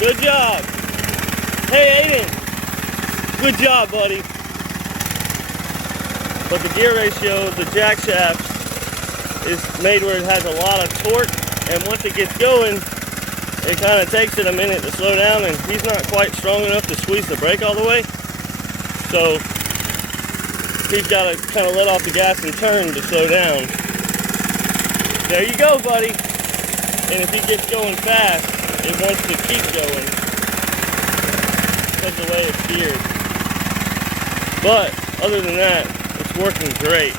Good job. Hey, Aiden. Good job, buddy. But the gear ratio of the jack shaft is made where it has a lot of torque, and once it gets going, it kind of takes it a minute to slow down, and he's not quite strong enough to squeeze the brake all the way. So he's got to kind of let off the gas and turn to slow down. There you go, buddy. And if he gets going fast, it wants to keep going because of the way it's geared. But other than that, it's working great.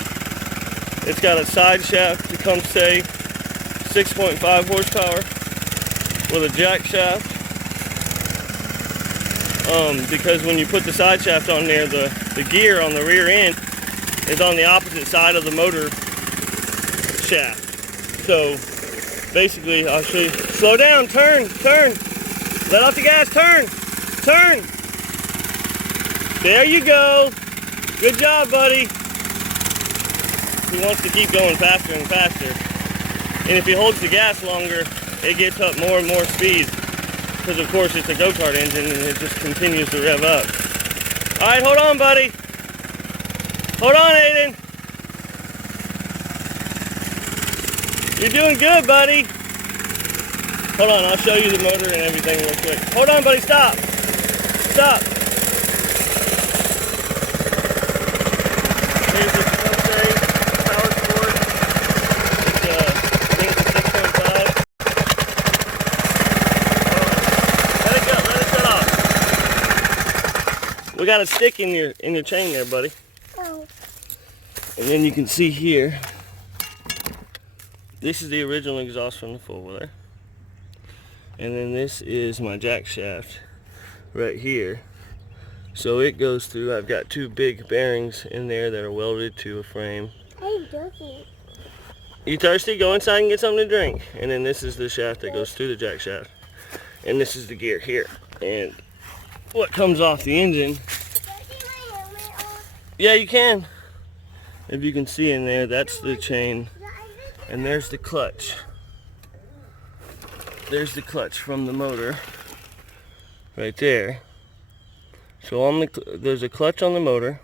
It's got a side shaft Tecumseh 6.5 horsepower with a jack shaft. Because when you put the side shaft on there, the gear on the rear end is on the opposite side of the motor shaft. So basically, I'll show you. Slow down, turn. Let off the gas, turn. There you go. Good job, buddy. He wants to keep going faster and faster. And if he holds the gas longer, it gets up more and more speed. Because of course it's a go-kart engine and it just continues to rev up. All right, hold on, buddy. Hold on, Aiden. You're doing good, buddy. Hold on, I'll show you the motor and everything real quick. Hold on, buddy, stop. Stop. Here's the Tecumseh Power Sport. It's a 6.5. Let it go, let it shut off. We got a stick in your chain there, buddy. Oh. And then you can see here, this is the original exhaust from the 4-wheeler. And then this is my jack shaft right here. So it goes through, I've got two big bearings in there that are welded to a frame. I'm thirsty. You thirsty? Go inside and get something to drink. And then this is the shaft that goes through the jack shaft. And this is the gear here. And what comes off the engine, yeah, you can. If you can see in there, that's the chain. And there's the clutch. There's the clutch from the motor right there. So on there's a clutch on the motor,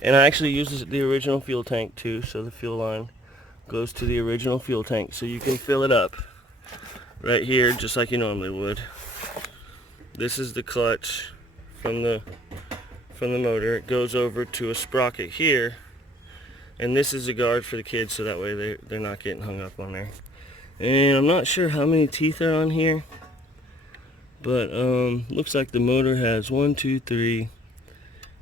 and I actually use the original fuel tank too, so the fuel line goes to the original fuel tank, so you can fill it up right here just like you normally would. This is the clutch from the motor. It goes over to a sprocket here, and this is a guard for the kids, so that way they're not getting hung up on there. And I'm not sure how many teeth are on here, but looks like the motor has 1, 2, 3,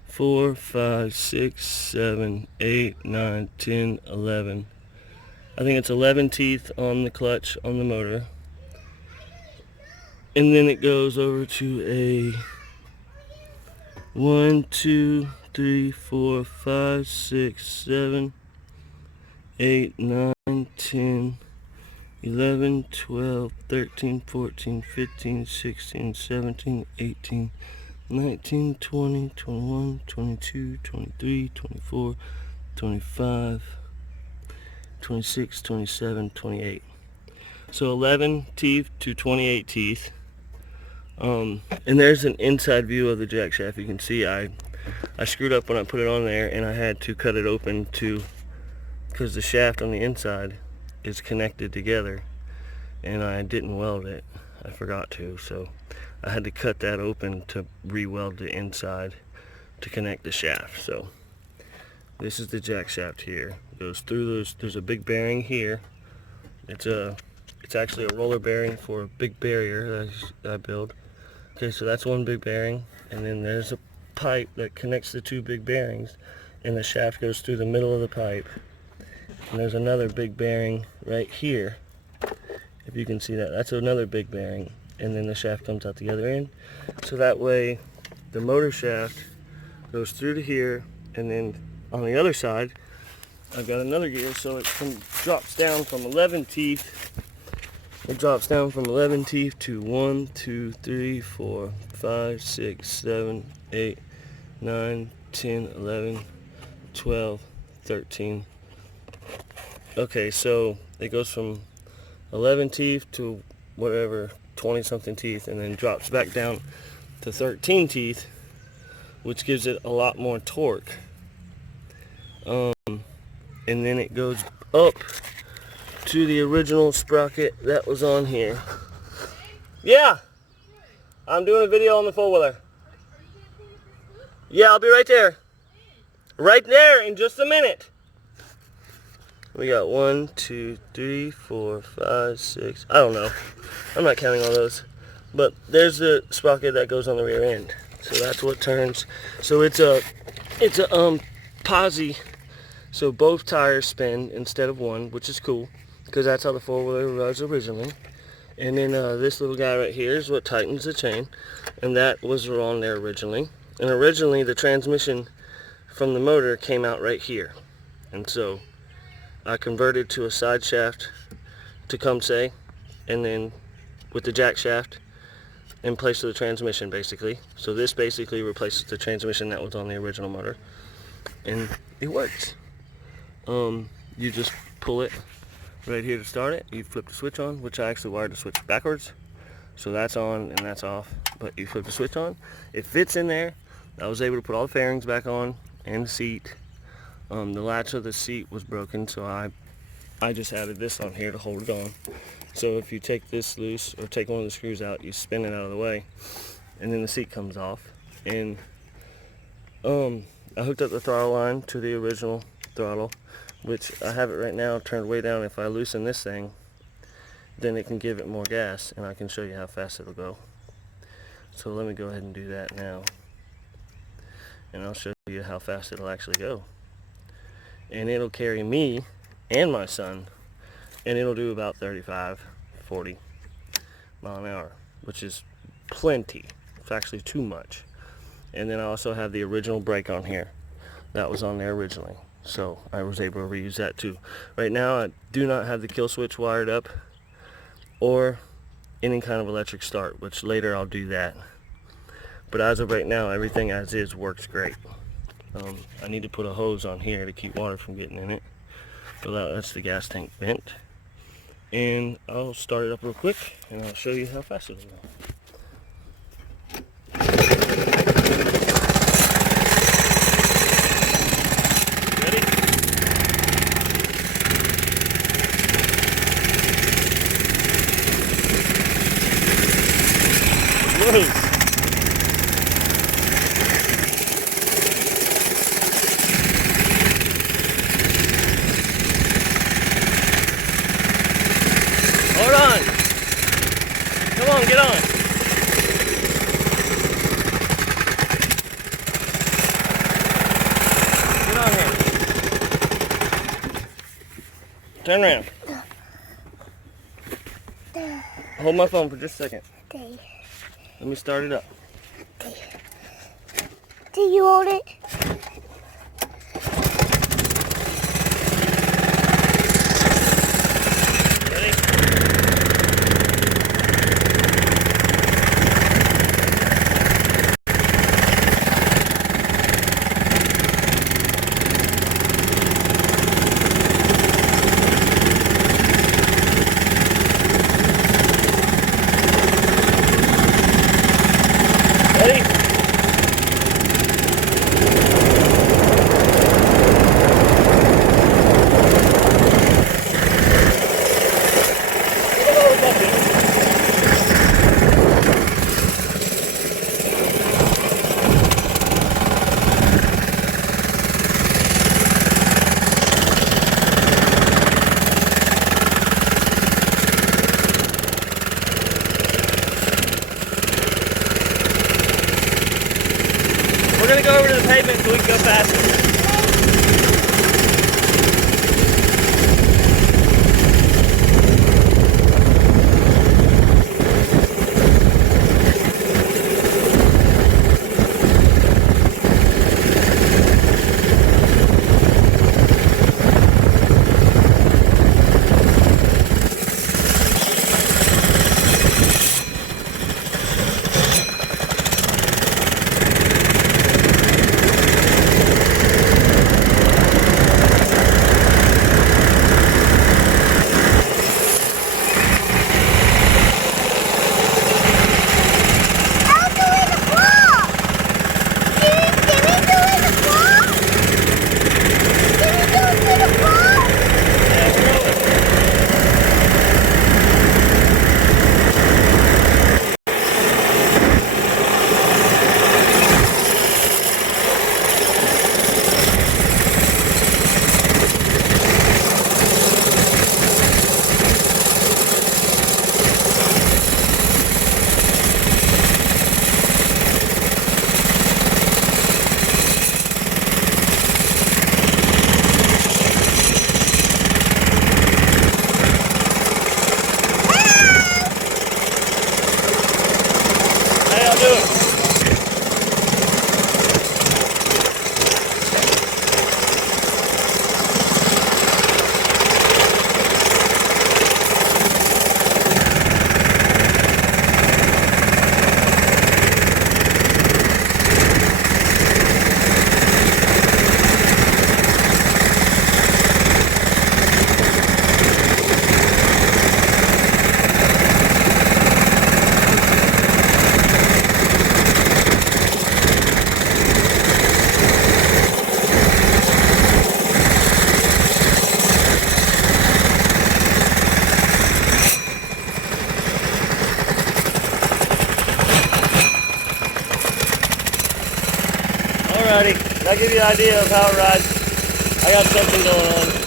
4, 5, 6, 7, 8, 9, 10, 11. I think it's 11 teeth on the clutch on the motor. And then it goes over to a 1, 2, 3, 4, 5, 6, 7, 8, 9, 10, 11, 12, 13, 14, 15, 16, 17, 18, 19, 20, 21, 22, 23, 24, 25, 26, 27, 28. So 11 teeth to 28 teeth. And there's an inside view of the jack shaft. You can see I screwed up when I put it on there, and I had to cut it open because the shaft on the inside is connected together, and I didn't weld it. I forgot to, so I had to cut that open to re-weld the inside to connect the shaft. So this is the jack shaft here. It goes through those. There's a big bearing here. It's actually a roller bearing for a big barrier that I build. Okay, so that's one big bearing, and then there's a pipe that connects the two big bearings, and the shaft goes through the middle of the pipe. And there's another big bearing right here. If you can see that, that's another big bearing. And then the shaft comes out the other end. So that way the motor shaft goes through to here, and then on the other side I've got another gear, so it drops down from 11 teeth. It drops down from 11 teeth to 1, 2, 3, 4, 5, 6, 7, 8, 9, 10, 11, 12, 13. Okay, so it goes from 11 teeth to whatever, 20 something teeth and then drops back down to 13 teeth, which gives it a lot more torque. And then it goes up to the original sprocket that was on here. Yeah, I'm doing a video on the 4-wheeler. Yeah, I'll be right there. Right there in just a minute. We got 1, 2, 3, 4, 5, 6. I don't know. I'm not counting all those. But there's the sprocket that goes on the rear end. So that's what turns. So it's a posi. So both tires spin instead of one, which is cool, because that's how the 4-wheeler was originally. And then this little guy right here is what tightens the chain, and that was on there originally. And originally the transmission from the motor came out right here, and so I converted to a side shaft Tecumseh, and then with the jack shaft in place of the transmission, basically. So this basically replaces the transmission that was on the original motor, and it works. You just pull it right here to start it. You flip the switch on, which I actually wired the switch backwards, so that's on and that's off, but you flip the switch on, it fits in there. I was able to put all the fairings back on and the seat. The latch of the seat was broken, so I just added this on here to hold it on. So if you take this loose or take one of the screws out, you spin it out of the way, and then the seat comes off. And I hooked up the throttle line to the original throttle, which I have it right now turned way down. If I loosen this thing, then it can give it more gas, and I can show you how fast it'll go. So let me go ahead and do that now, and I'll show you how fast it'll actually go. And it'll carry me and my son, and it'll do about 35, 40 mile an hour, which is plenty. It's actually too much. And then I also have the original brake on here that was on there originally, so I was able to reuse that too. Right now I do not have the kill switch wired up or any kind of electric start, which later I'll do that. But as of right now, everything as is works great. I need to put a hose on here to keep water from getting in it. So that's the gas tank vent. And I'll start it up real quick and I'll show you how fast it'll go. Ready? Whoa! Hold on. Come on, get on. Get on here. Turn around. Hold my phone for just a second. Let me start it up. Do you hold it? We're going to go over to the pavement so we can go faster. Alrighty, that'll give you an idea of how it rides. I got something going on.